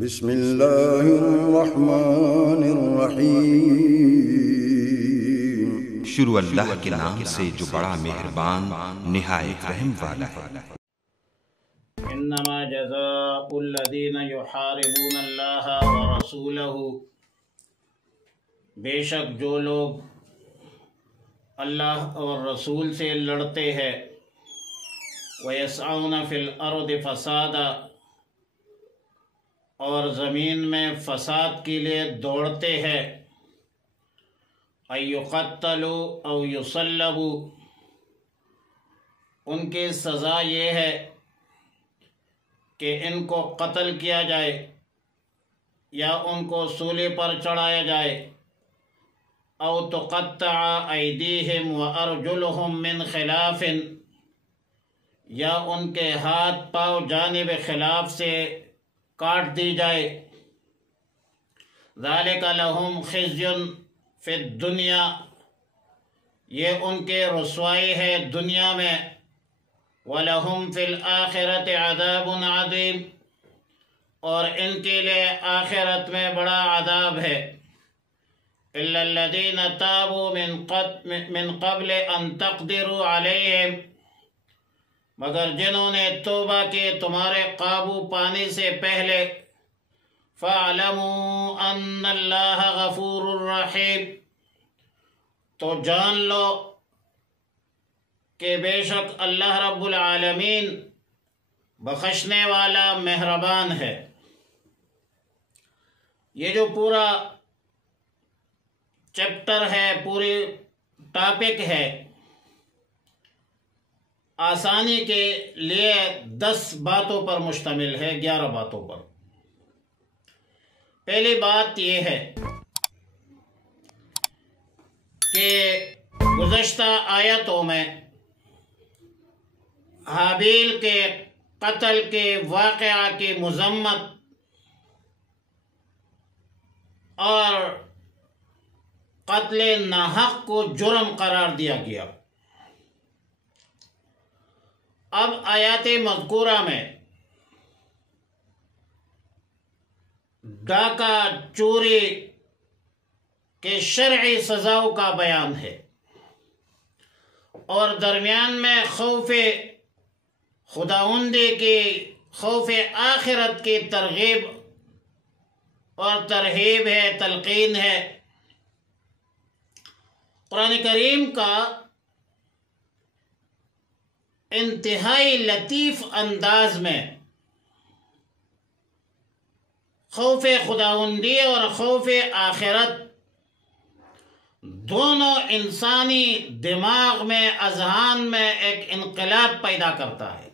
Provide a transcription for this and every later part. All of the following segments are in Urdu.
بسم اللہ الرحمن الرحیم۔ شروع اللہ کے نام سے جو بڑا مہربان نہایت رحم والا ہے۔ انما جزاء الذین یحاربون اللہ ورسولہ، بے شک جو لوگ اللہ اور رسول سے لڑتے ہیں، ویسعون فی الارض فسادا، اور زمین میں فساد کے لیے دوڑتے ہیں، ایقتلوا او یصلبوا، ان کی سزا یہ ہے کہ ان کو قتل کیا جائے یا ان کو سولی پر چڑھایا جائے، او تقطع ایدیہم وارجلہم من خلاف، یا ان کے ہاتھ پاؤں جانب خلاف سے کاٹ دی جائے، ذالک لہم خزی فی الدنیا، یہ ان کے رسوائی ہے دنیا میں، وَلَهُمْ فِي الْآخِرَةِ عَذَابٌ عَظِيمٌ، اور ان کے لیے آخرت میں بڑا عذاب ہے، إِلَّا الَّذِينَ تَابُوا مِن قَبْلِ أَن تَقْدِرُوا عَلَيْهِمْ، مگر جنہوں نے توبہ کی تمہارے قابو پانے سے پہلے، فَاعْلَمُوا أَنَّ اللَّهَ غَفُورٌ رَحِيمٌ، تو جان لو کہ بے شک اللہ رب العالمین بخشنے والا مہربان ہے۔ یہ جو پورا چیپٹر ہے، پوری ٹاپک ہے، آسانی کے لیے 10 باتوں پر مشتمل ہے، 11 باتوں پر۔ پہلی بات یہ ہے کہ گزشتہ آیتوں میں حابیل کے قتل کے واقعہ کی مذمت اور قتل ناحق کو جرم قرار دیا گیا۔ اب آیات مذکورہ میں ڈاکہ چوری کے شرعی سزاؤں کا بیان ہے، اور درمیان میں خوف خداوندی کی، خوف آخرت کی ترغیب اور ترہیب ہے، تلقین ہے۔ قرآن کریم کا انتہائی لطیف انداز میں خوف خداوندی اور خوف آخرت دونوں انسانی دماغ میں، اذہان میں ایک انقلاب پیدا کرتا ہے۔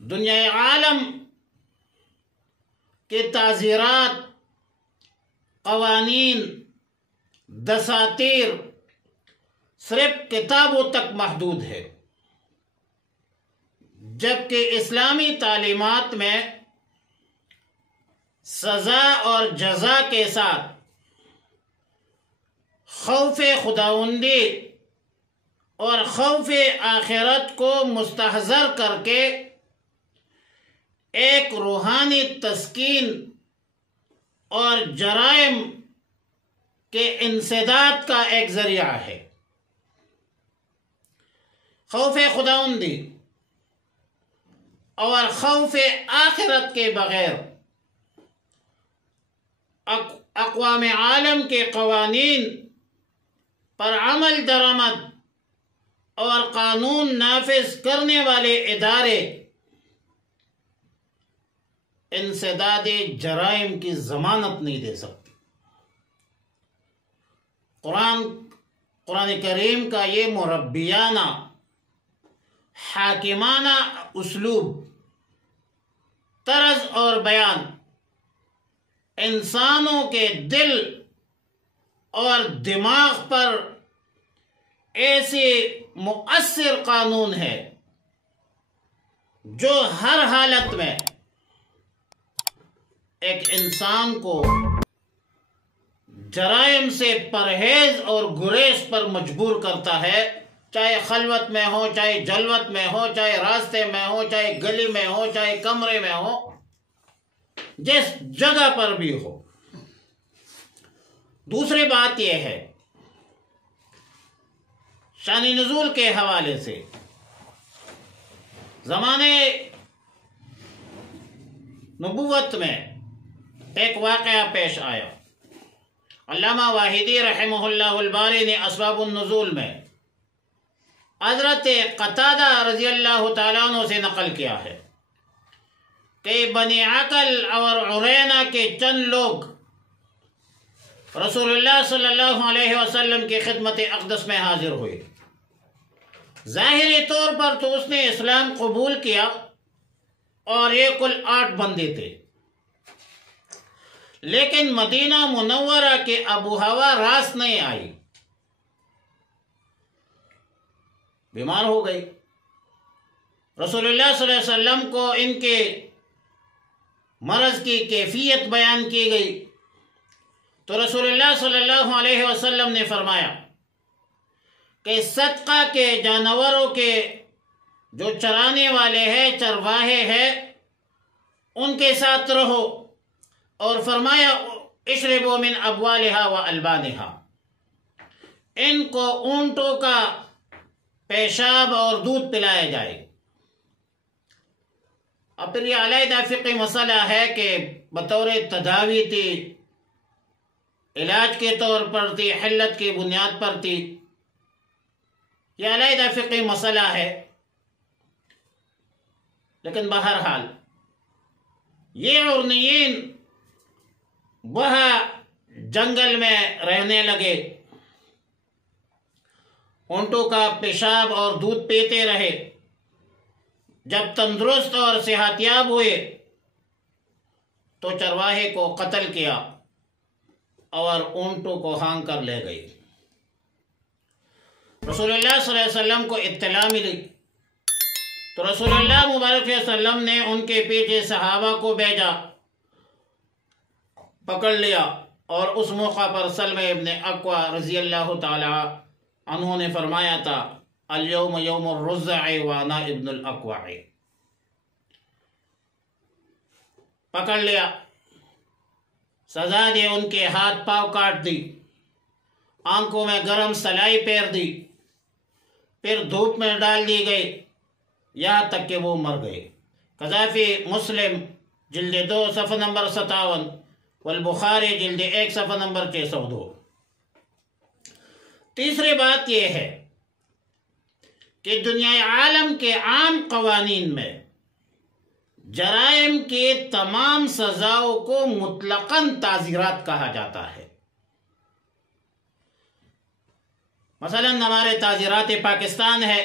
دنیا عالم کے تعزیرات، قوانین، دساتیر صرف کتابوں تک محدود ہے، جبکہ اسلامی تعلیمات میں سزا اور جزا کے ساتھ خوف خداوندی اور خوف آخرت کو مستحضر کر کے ایک روحانی تسکین اور جرائم کے انسداد کا ایک ذریعہ ہے۔ خوف خداوندی اور خوف آخرت کے بغیر اقوام عالم کے قوانین پر عمل درآمد اور قانون نافذ کرنے والے ادارے انسداد جرائم کی ضمانت نہیں دے سکتے۔ قرآن کریم کا یہ مربیانہ، حاکمانہ اسلوب، طرز اور بیان انسانوں کے دل اور دماغ پر ایسے مؤثر قانون ہے جو ہر حالت میں ایک انسان کو جرائم سے پرہیز اور گریز پر مجبور کرتا ہے، چاہے خلوت میں ہو، چاہے جلوت میں ہو، چاہے راستے میں ہو، چاہے گلی میں ہو، چاہے کمرے میں ہو، جس جگہ پر بھی ہو۔ دوسری بات یہ ہے شان نزول کے حوالے سے، زمانے نبوت میں ایک واقعہ پیش آیا۔ علامہ واحدی رحمہ اللہ الباری نے اسباب النزول میں حضرت قتادہ رضی اللہ تعالیٰ عنہ سے نقل کیا ہے کہ بنی عقل اور عرینہ کے چند لوگ رسول اللہ صلی اللہ علیہ وسلم کی خدمت اقدس میں حاضر ہوئے۔ ظاہری طور پر تو اس نے اسلام قبول کیا اور یہ کل 8 بندے تھے، لیکن مدینہ منورہ کے آب و ہوا راست نہیں آئی، بیمار ہو گئی۔ رسول اللہ صلی اللہ علیہ وسلم کو ان کے مرض کی کیفیت بیان کی گئی تو رسول اللہ صلی اللہ علیہ وسلم نے فرمایا کہ صدقہ کے جانوروں کے جو چرانے والے ہیں، چرواہے ہیں، ان کے ساتھ رہو، اور فرمایا اشربوا من ابوالها و البانها، ان کو اونٹوں کا پیشاب اور دودھ پلایا جائے۔ اب پھر یہ علیحدہ فقہی مسئلہ ہے کہ بطور تداوی تھی، علاج کے طور پر تھی، حلت کی بنیاد پر تھی، یہ علیحدہ فقہی مسئلہ ہے، لیکن بہرحال یہ عرنیین وہاں جنگل میں رہنے لگے، اونٹوں کا پیشاب اور دودھ پیتے رہے۔ جب تندرست اور صحت یاب ہوئے تو چرواہے کو قتل کیا اور اونٹوں کو ہانگ کر لے گئی۔ رسول اللہ صلی اللہ علیہ وسلم کو اطلاع ملی تو رسول اللہ مبارک صلی اللہ علیہ وسلم نے ان کے پیچھے صحابہ کو بھیجا، پکڑ لیا، اور اس موقع پر سلمہ ابن اکوع رضی اللہ تعالی عنہ نے فرمایا تھا الیوم یوم الرزع وانا ابن الاکوع، پکڑ لیا، سزا دی، ان کے ہاتھ پاؤں کاٹ دی، آنکھوں میں گرم سلائی پیر دی، پھر دھوپ میں ڈال دی گئی یہاں تک کہ وہ مر گئے۔ قذافی مسلم جلد 2 صفحہ نمبر 57 والبخاری جلد 1 صفحہ نمبر 602۔ تیسری بات یہ ہے کہ دنیا عالم کے عام قوانین میں جرائم کے تمام سزاؤں کو مطلقاً تعزیرات کہا جاتا ہے۔ مثلا ہمارے تعزیرات پاکستان ہے،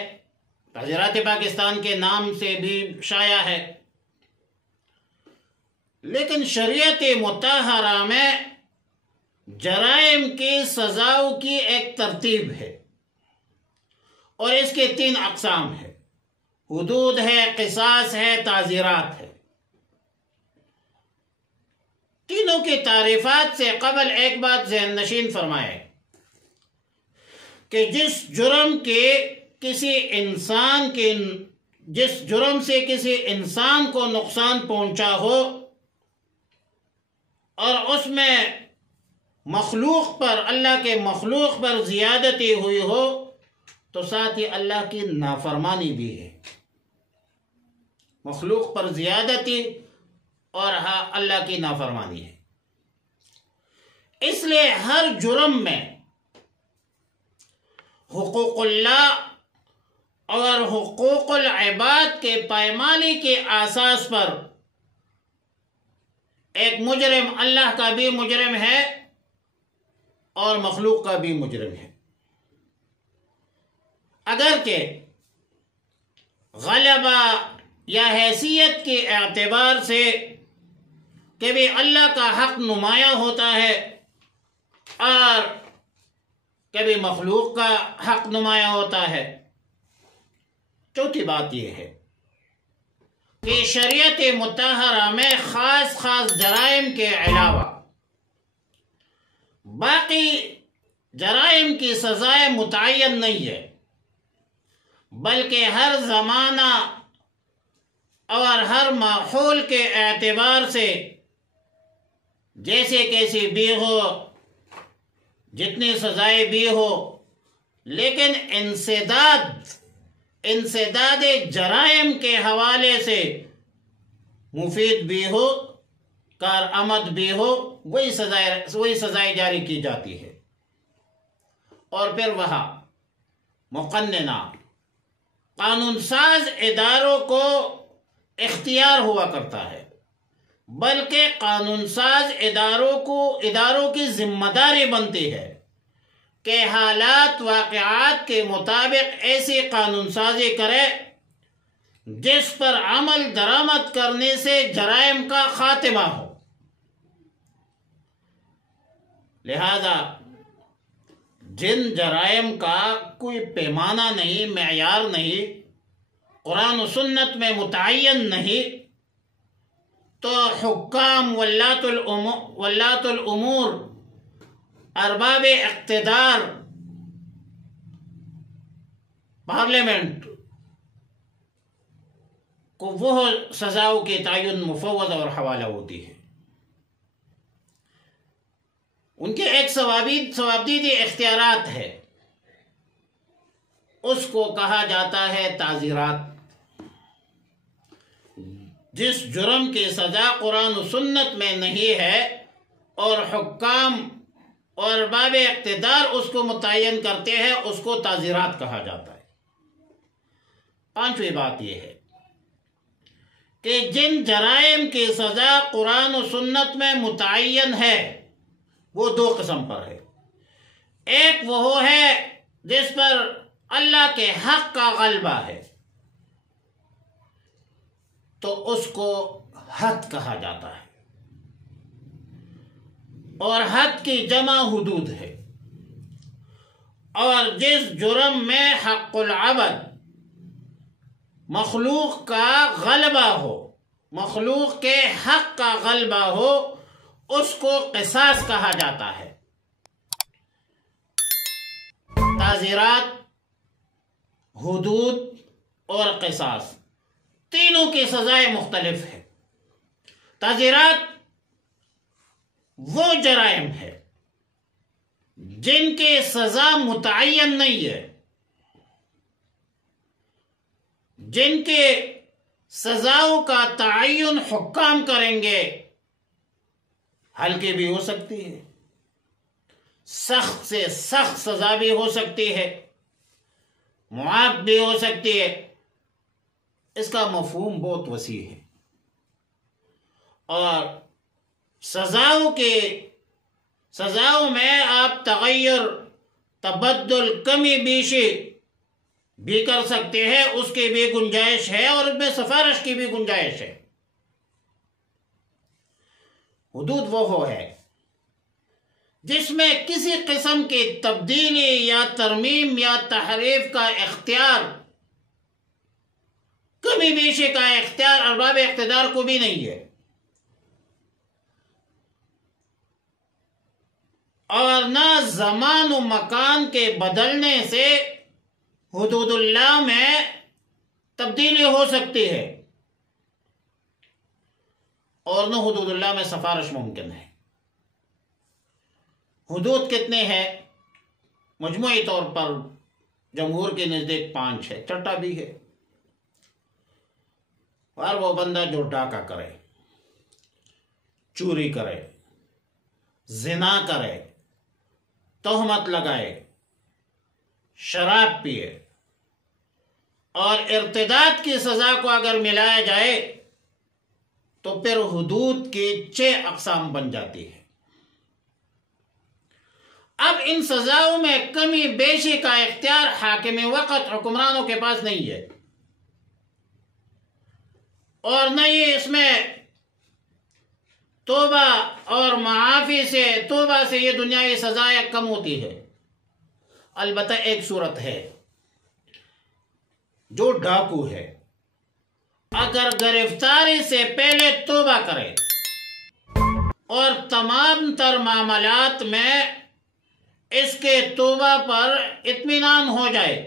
تعزیرات پاکستان کے نام سے بھی شائع ہے، لیکن شریعت مطہرہ میں جرائم کی سزاؤں کی ایک ترتیب ہے، اور اس کے 3 اقسام ہیں، حدود ہے، قصاص ہے، تعزیرات ہے۔ تینوں کی تعریفات سے قبل ایک بات ذہن نشین فرمائے کہ جس جرم سے کسی انسان کو نقصان پہنچا ہو اور اس میں مخلوق پر، اللہ کے مخلوق پر زیادتی ہوئی ہو تو ساتھ ہی اللہ کی نافرمانی بھی ہے۔ مخلوق پر زیادتی اور اللہ کی نافرمانی ہے۔ اس لیے ہر جرم میں حقوق اللہ اور حقوق العباد کے پائمالی کے اساس پر ایک مجرم اللہ کا بھی مجرم ہے اور مخلوق کا بھی مجرم ہے، اگرچہ غلبہ یا حیثیت کے اعتبار سے کبھی اللہ کا حق نمایاں ہوتا ہے اور کبھی مخلوق کا حق نمایاں ہوتا ہے۔ چوتھی بات یہ ہے کہ شریعت مطہرہ میں خاص جرائم کے علاوہ باقی جرائم کی سزائیں متعین نہیں ہے، بلکہ ہر زمانہ اور ہر ماحول کے اعتبار سے جیسے کیسی بھی ہو، جتنی سزائیں بھی ہو، لیکن انسداد جرائم کے حوالے سے مفید بھی ہو، کارآمد بھی ہو، وہی سزائیں جاری کی جاتی ہے۔ اور پھر وہاں مقننہ قانون ساز اداروں کو اختیار ہوا کرتا ہے، بلکہ قانون ساز اداروں کی ذمہ داری بنتی ہے کہ حالات واقعات کے مطابق ایسی قانون سازی کرے جس پر عمل درآمد کرنے سے جرائم کا خاتمہ ہو۔ لہذا جن جرائم کا کوئی پیمانہ نہیں، معیار نہیں، قرآن و سنت میں متعین نہیں، تو حکام ولاۃ الامور ارباب اقتدار پارلیمنٹ کو وہ سزاؤں کے تعین مفوض اور حوالہ ہوتی ہے۔ ان کے ایک ثوابدیدی اختیارات ہے، اس کو کہا جاتا ہے تعزیرات۔ جس جرم کی سزا قرآن و سنت میں نہیں ہے اور حکام اور ارباب اقتدار اس کو متعین کرتے ہیں، اس کو تعزیرات کہا جاتا ہے۔ پانچویں بات یہ ہے کہ جن جرائم کی سزا قرآن و سنت میں متعین ہے وہ دو قسم پر ہے۔ ایک وہ ہے جس پر اللہ کے حق کا غلبہ ہے، تو اس کو حد کہا جاتا ہے، اور حد کی جمع حدود ہے۔ اور جس جرم میں حق العبد مخلوق کا غلبہ ہو، مخلوق کے حق کا غلبہ ہو، اس کو قصاص کہا جاتا ہے۔ تعزیرات، حدود اور قصاص تینوں کی سزائیں مختلف ہیں۔ تعزیرات وہ جرائم ہے جن کی سزا متعین نہیں ہے، جن کے سزاؤں کا تعین حکام کریں گے، ہلکی بھی ہو سکتی ہے، سخت سے سخت سزا بھی ہو سکتی ہے، معاف بھی ہو سکتی ہے۔ اس کا مفہوم بہت وسیع ہے، اور سزاؤں میں آپ تغیر، تبدل، کمی بیشی بھی کر سکتے ہیں، اس کی بھی گنجائش ہے، اور اس میں سفارش کی بھی گنجائش ہے۔ حدود وہ ہے جس میں کسی قسم کی تبدیلی یا ترمیم یا تحریف کا اختیار، کمی بیشی کا اختیار ارباب اقتدار کو بھی نہیں ہے، اور نہ زمان و مکان کے بدلنے سے حدود اللہ میں تبدیلی ہو سکتی ہے، اور نہ حدود اللہ میں سفارش ممکن ہے۔ حدود کتنے ہیں؟ مجموعی طور پر جمہور کے نزدیک 5 ہے، چھٹا بھی ہے۔ اور وہ بندہ جو ڈاکہ کرے، چوری کرے، زنا کرے، تہمت لگائے، شراب پیے، اور ارتداد کی سزا کو اگر ملایا جائے تو پھر حدود کی 6 اقسام بن جاتی ہے۔ اب ان سزاؤں میں کمی بیشی کا اختیار حاکم وقت، حکمرانوں کے پاس نہیں ہے، اور نہ ہی اس میں توبہ اور معافی سے، توبہ سے یہ دنیاوی سزائیں کم ہوتی ہے۔ البتہ ایک صورت ہے، جو ڈاکو ہے، اگر گرفتاری سے پہلے توبہ کرے اور تمام تر معاملات میں اس کے توبہ پر اطمینان ہو جائے،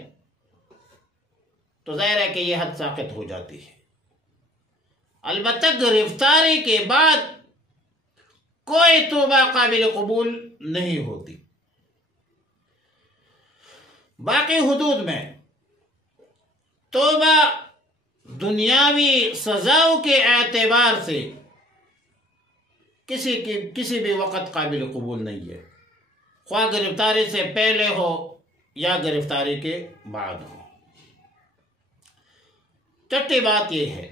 تو ظاہر ہے کہ یہ حد ساقط ہو جاتی ہے۔ البتہ گرفتاری کے بعد کوئی توبہ قابل قبول نہیں ہوتی۔ باقی حدود میں توبہ دنیاوی سزاؤں کے اعتبار سے کسی بھی وقت قابل قبول نہیں ہے، خواہ گرفتاری سے پہلے ہو یا گرفتاری کے بعد ہو۔ چھٹی بات یہ ہے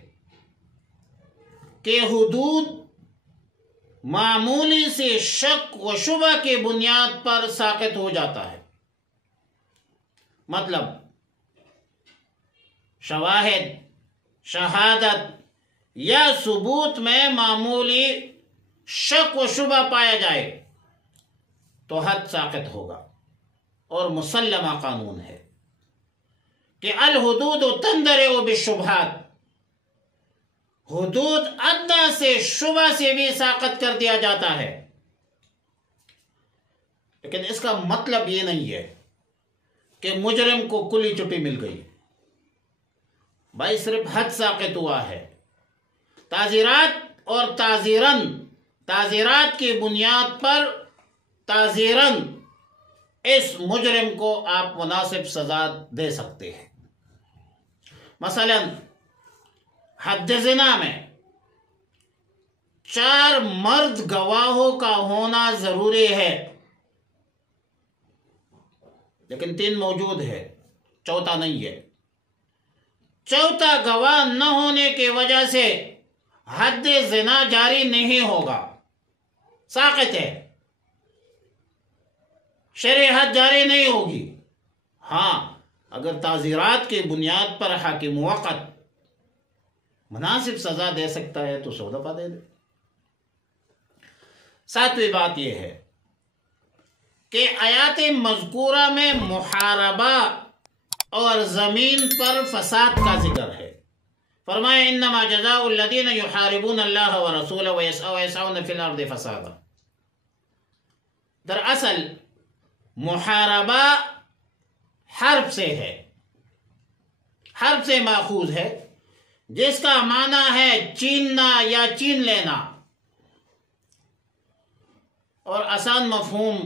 کہ حدود معمولی سے شک و شبہ کی بنیاد پر ساقط ہو جاتا ہے، مطلب شواہد، شہادت یا ثبوت میں معمولی شک و شبہ پایا جائے تو حد ساقط ہوگا، اور مسلمہ قانون ہے کہ الحدود تندرع بالشبہات، حدود ادنیٰ سے شبہ سے بھی ساقط کر دیا جاتا ہے۔ لیکن اس کا مطلب یہ نہیں ہے کہ مجرم کو کلی چھٹی مل گئی، بھائی صرف حد ساقط ہوا ہے۔ تعزیرات اور تعزیرات کی بنیاد پر تعزیراً اس مجرم کو آپ مناسب سزا دے سکتے ہیں۔ مثلا حد زنا میں 4 مرد گواہوں کا ہونا ضروری ہے، لیکن 3 موجود ہے، چوتھا نہیں ہے۔ چوتھا گواہ نہ ہونے کی وجہ سے حد زنا جاری نہیں ہوگا، ساقط ہے، شرعی حد جاری نہیں ہوگی۔ ہاں اگر تعزیرات کی بنیاد پر حاکم وقت مناسب سزا دے سکتا ہے تو 100 دفعہ دے دے۔ 7ویں بات یہ ہے کہ آیات مذکورہ میں محاربہ اور زمین پر فساد کا ذکر ہے۔ فرمایا انما جزاء الذین یحاربون اللہ ورسولہ ویسعون فی الارض فسادا۔ دراصل محاربہ حرب سے ہے، حرب سے ماخوذ ہے، جس کا معنی ہے چیننا یا چین لینا، اور آسان مفہوم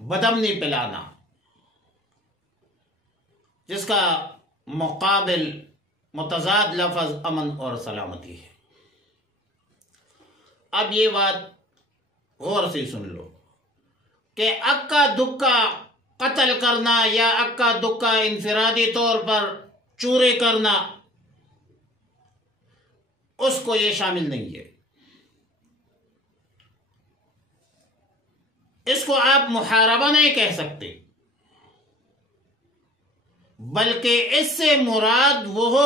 بدمنی پلانا، جس کا مقابل متضاد لفظ امن اور سلامتی ہے۔ اب یہ بات غور سے سن لو کہ اکا دکا قتل کرنا یا اکا دکا انفرادی طور پر چوری کرنا، اس کو یہ شامل نہیں ہے۔ اس کو آپ محاربہ نہیں کہہ سکتے، بلکہ اس سے مراد وہ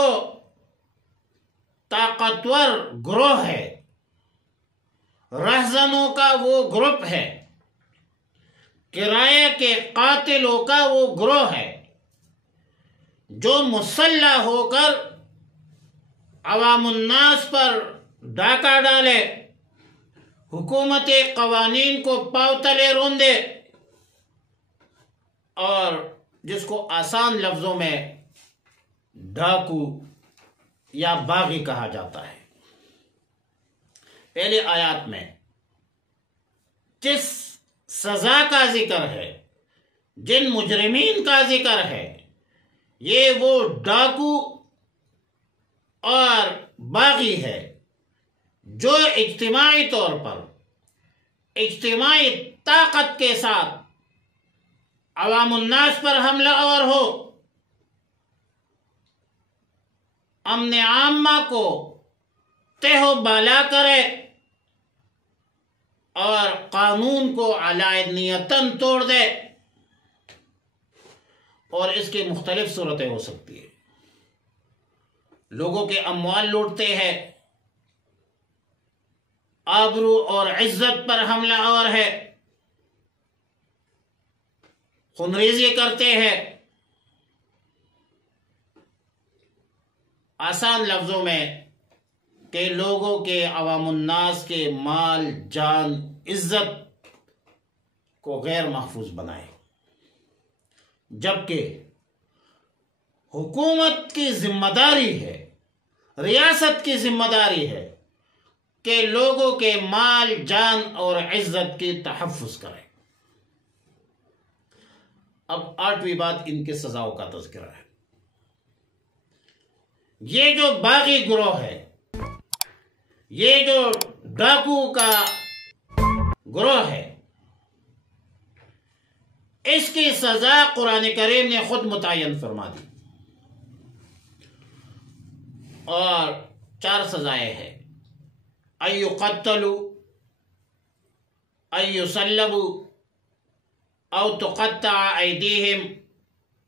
طاقتور گروہ ہے، رہزنوں کا وہ گروپ ہے، کرایہ کے قاتلوں کا وہ گروہ ہے جو مسلح ہو کر عوام الناس پر ڈاکہ ڈالے، حکومتی قوانین کو پاؤ تلے روندے، اور جس کو آسان لفظوں میں ڈاکو یا باغی کہا جاتا ہے۔ پہلے آیات میں جس سزا کا ذکر ہے، جن مجرمین کا ذکر ہے، یہ وہ ڈاکو اور باغی ہے جو اجتماعی طور پر اجتماعی طاقت کے ساتھ عوام الناس پر حملہ آور ہو، امن عامہ کو تہ و بالا کرے اور قانون کو علانیتاً توڑ دے، اور اس کی مختلف صورتیں ہو سکتی ہیں۔ لوگوں کے اموال لوٹتے ہیں، آبرو اور عزت پر حملہ آور ہے، خونریزی کرتے ہیں۔ آسان لفظوں میں کہ لوگوں کے، عوام الناس کے مال، جان، عزت کو غیر محفوظ بنائے، جبکہ حکومت کی ذمہ داری ہے، ریاست کی ذمہ داری ہے کہ لوگوں کے مال، جان اور عزت کی تحفظ کرے۔ اب 8ویں بات ان کے سزاؤں کا تذکرہ ہے۔ یہ جو باغی گروہ ہے، یہ جو ڈاکو کا گروہ ہے، اس کی سزا قرآن کریم نے خود متعین فرما دی، اور 4 سزائیں ہیں: ان یقتلوا، ان یصلبوا، او تقطع ایدیہم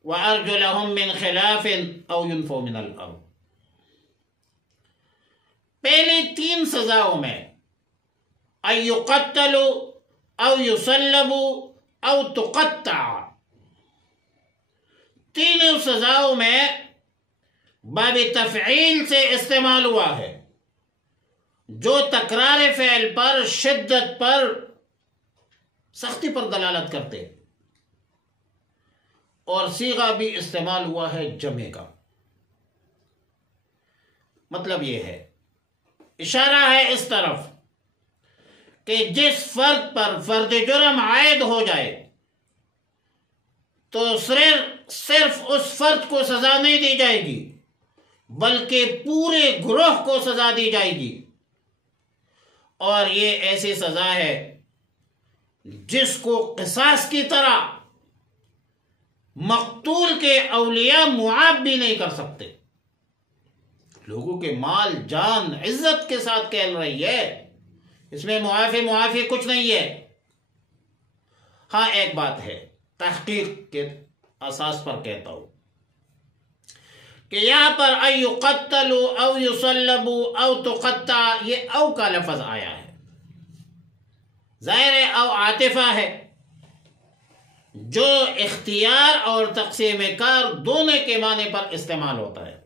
وارجلہم من خلاف او ینفوا من الارض۔ پہلی 3 سزاؤں میں ان یقتلوا او یصلبوا او تقطع، تینوں سزاؤں میں باب تفعیل سے استعمال ہوا ہے، جو تکرار فعل پر، شدت پر، سختی پر دلالت کرتے، اور صیغہ بھی استعمال ہوا ہے جمع کا۔ مطلب یہ ہے، اشارہ ہے اس طرف کہ جس فرد پر فرد جرم عائد ہو جائے تو صرف اس فرد کو سزا نہیں دی جائے گی، بلکہ پورے گروہ کو سزا دی جائے گی، اور یہ ایسی سزا ہے جس کو قصاص کی طرح مقتول کے اولیاء معاف بھی نہیں کر سکتے۔ لوگوں کے مال، جان، عزت کے ساتھ کھیل رہی ہے، اس میں معافی کچھ نہیں ہے۔ ہاں ایک بات ہے، تحقیق کے اساس پر کہتا ہوں کہ یہاں پر ان یقتلوا او یصلبوا او تقطع، یہ او کا لفظ آیا ہے، ظاہر ہے او عاطفہ ہے، جو اختیار اور تقسیم کار دونوں کے معنی پر استعمال ہوتا ہے۔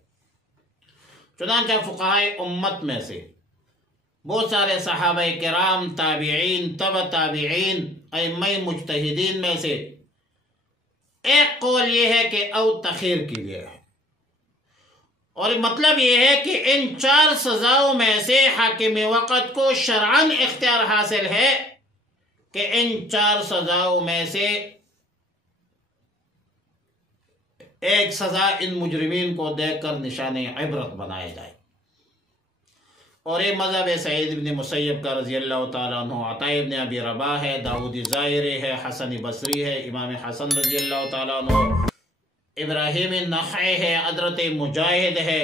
چنانچہ فقہائے امت میں سے بہت سارے صحابہ کرام، تابعین، تبع تابعین، ائمہ مجتہدین میں سے ایک قول یہ ہے کہ او تخیر کے لیے ہے، اور مطلب یہ ہے کہ ان 4 سزاؤں میں سے حاکم وقت کو شرعاً اختیار حاصل ہے کہ ان 4 سزاؤں میں سے ایک سزا ان مجرمین کو دیکھ کر نشان عبرت بنائے جائے۔ اور یہ مذہب سعید بن مسیب کا رضی اللہ تعالیٰ عنہ، عطا ابن ابی رباح ہے، داؤد ظاہری ہے، حسن بصری ہے، امام حسن رضی اللہ تعالیٰ عنہ، ابراہیم النخعی ہے، حضرت مجاہد ہے،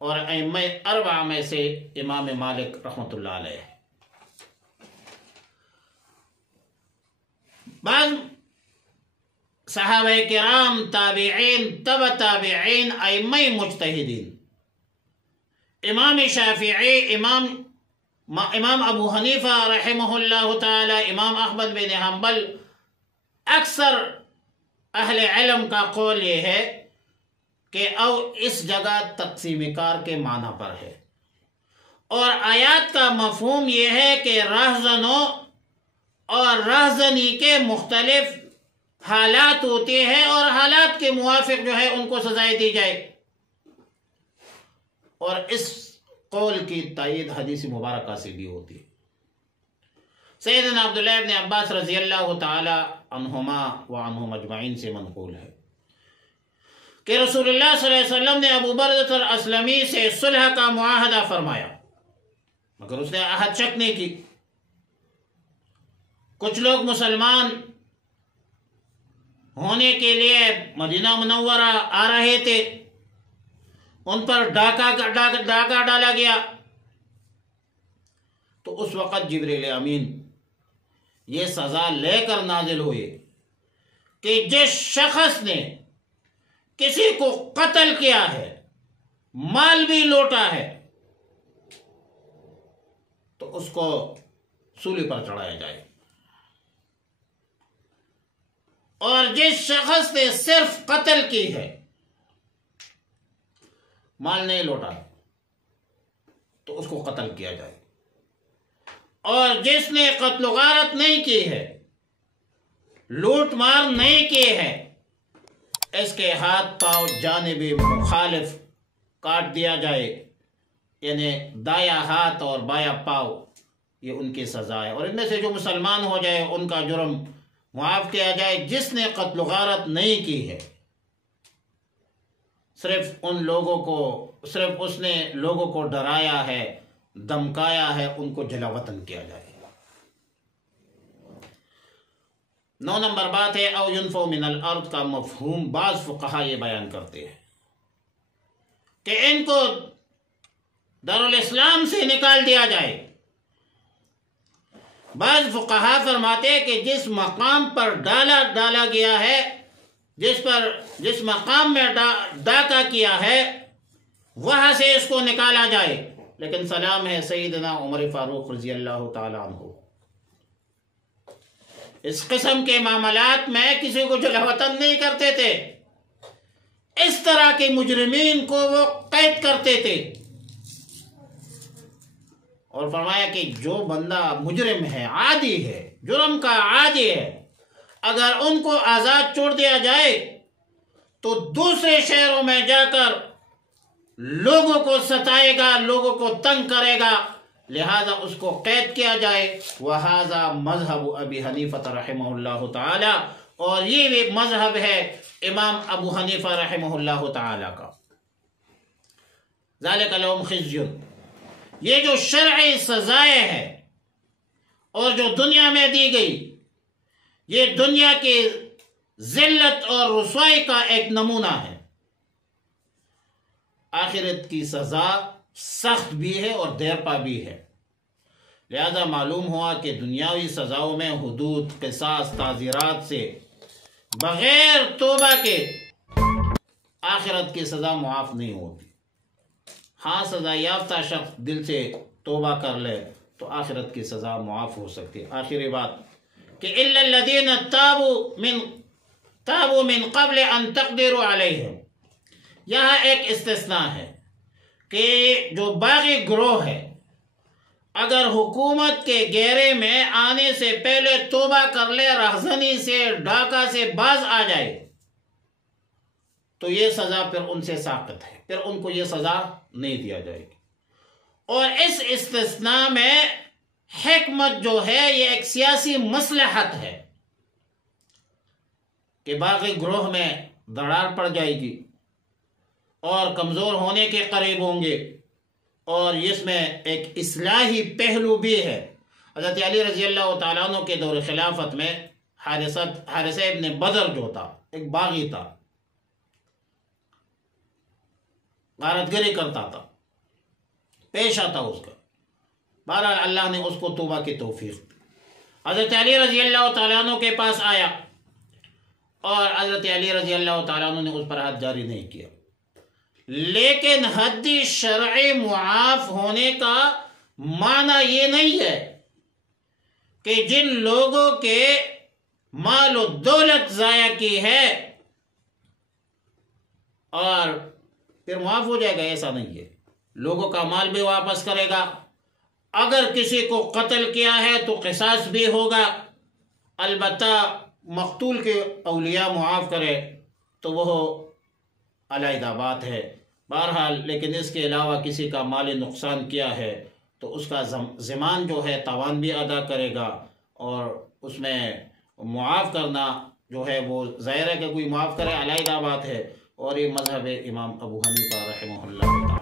اور ائمہ 4 میں سے امام مالک رحمۃ اللہ علیہ۔ بعض صحابہ کرام، تابعین، تبع تابعین، ائمہ مجتہدین، امام شافعی، امام ابو حنیفہ رحمہ اللہ تعالی، امام احمد بن حنبل، اکثر اہل علم کا قول یہ ہے کہ او اس جگہ تقسیم کار کے معنی پر ہے، اور آیات کا مفہوم یہ ہے کہ راہزنوں اور راہزنی کے مختلف حالات ہوتے ہیں، اور حالات کے موافق جو ہے ان کو سزائیں دی جائے، اور اس قول کی تائید حدیث مبارکہ سے بھی ہوتی ہے۔ سیدنا عبداللہ ابن عباس رضی اللہ تعالی عنہما وعنہم اجمعین سے منقول ہے کہ رسول اللہ صلی اللہ علیہ وسلم نے ابو بردۃ الاسلمی سے صلح کا معاہدہ فرمایا، مگر اس نے عہد شک نہیں کی۔ کچھ لوگ مسلمان ہونے کے لیے مدینہ منورہ آ رہے تھے، ان پر ڈاکہ ڈالا گیا، تو اس وقت جبریل امین یہ سزا لے کر نازل ہوئے کہ جس شخص نے کسی کو قتل کیا ہے، مال بھی لوٹا ہے، تو اس کو سولی پر چڑھایا جائے، اور جس شخص نے صرف قتل کی ہے، مال نہیں لوٹا، تو اس کو قتل کیا جائے، اور جس نے قتل و غارت نہیں کی ہے، لوٹ مار نہیں کی ہے، اس کے ہاتھ پاؤں جانب مخالف کاٹ دیا جائے، یعنی دایاں ہاتھ اور بایاں پاؤں، یہ ان کی سزا ہے۔ اور ان میں سے جو مسلمان ہو جائے ان کا جرم معاف کیا جائے، جس نے قتل و غارت نہیں کی ہے، صرف اس نے لوگوں کو ڈرایا ہے، دمکایا ہے، ان کو جلا وطن کیا جائے۔ 9 نمبر بات ہے او ينفوا من الارض کا مفہوم۔ بعض فقہا یہ بیان کرتے ہیں کہ ان کو دارالاسلام سے نکال دیا جائے۔ بعض فقہا فرماتے ہیں کہ جس مقام پر ڈالا گیا ہے، جس مقام میں ڈاکہ کیا ہے، وہاں سے اس کو نکالا جائے۔ لیکن سلام ہے سیدنا عمر فاروق رضی اللہ تعالیٰ عنہ، اس قسم کے معاملات میں کسی کو جلا وطن نہیں کرتے تھے، اس طرح کے مجرمین کو وہ قید کرتے تھے۔ اور فرمایا کہ جو بندہ مجرم ہے، عادی ہے، جرم کا عادی ہے، اگر ان کو آزاد چھوڑ دیا جائے تو دوسرے شہروں میں جا کر لوگوں کو ستائے گا، لوگوں کو تنگ کرے گا، لہذا اس کو قید کیا جائے۔ وَهَذَا مذہب ابی حنیفہ رحمہ اللہ تعالی، اور یہ بھی مذہب ہے امام ابو حنیفہ رحمہ اللہ تعالی کا۔ ذَلِكَ لَهُمْ خِزْيٌ، یہ جو شرعی سزائیں ہیں اور جو دنیا میں دی گئی، یہ دنیا کی ذلت اور رسوائی کا ایک نمونہ ہے۔ آخرت کی سزا سخت بھی ہے اور دیرپا بھی ہے، لہذا معلوم ہوا کہ دنیاوی سزاؤں میں حدود، قصاص، تعزیرات سے بغیر توبہ کے آخرت کی سزا معاف نہیں ہوتی۔ ہاں، سزا یافتہ شخص دل سے توبہ کر لے تو آخرت کی سزا معاف ہو سکتی ہے۔ آخری بات کہ إِلَّا الَّذِينَ تَابُوا مِن قَبْلِ أَن تَقْدِرُوا عَلَيْهِمْ، یہاں ایک استثناء ہے کہ جو باغی گروہ ہے، اگر حکومت کے گھیرے میں آنے سے پہلے توبہ کر لے، رہزنی سے، ڈاکہ سے باز آ جائے، تو یہ سزا پھر ان سے ساقط ہے، پھر ان کو یہ سزا نہیں دیا جائے گی۔ اور اس استثناء میں حکمت جو ہے، یہ ایک سیاسی مصلحت ہے کہ باغی گروہ میں دراڑ پڑ جائے گی اور کمزور ہونے کے قریب ہوں گے، اور اس میں ایک اصلاحی پہلو بھی ہے۔ حضرت علی رضی اللہ تعالیٰ عنہ کے دور خلافت میں حارثہ ابن بدر جو تھا، ایک باغی تھا، غارت گری کرتا تھا، پیشہ تھا اس کا۔ بہرحال اللہ نے اس کو توبہ کی توفیق دی۔ حضرت علی رضی اللہ تعالیٰ عنہ کے پاس آیا اور حضرت علی رضی اللہ تعالیٰ عنہ نے اس پر ہاتھ جاری نہیں کیا، لیکن حد شرعی معاف ہونے کا معنی یہ نہیں ہے کہ جن لوگوں کے مال و دولت ضائع کی ہے اور پھر معاف ہو جائے گا، ایسا نہیں ہے۔ لوگوں کا مال بھی واپس کرے گا، اگر کسی کو قتل کیا ہے تو قصاص بھی ہوگا، البتہ مقتول کے اولیاء معاف کرے تو وہ علیحدہ بات ہے۔ بہرحال لیکن اس کے علاوہ کسی کا مالی نقصان کیا ہے تو اس کا ضمان جو ہے تاوان بھی ادا کرے گا، اور اس میں معاف کرنا جو ہے وہ ظاہر ہے کہ کوئی معاف کرے علیحدہ بات ہے، اور یہ مذہب امام ابو حنیفہ رحمہ اللہ تعالی۔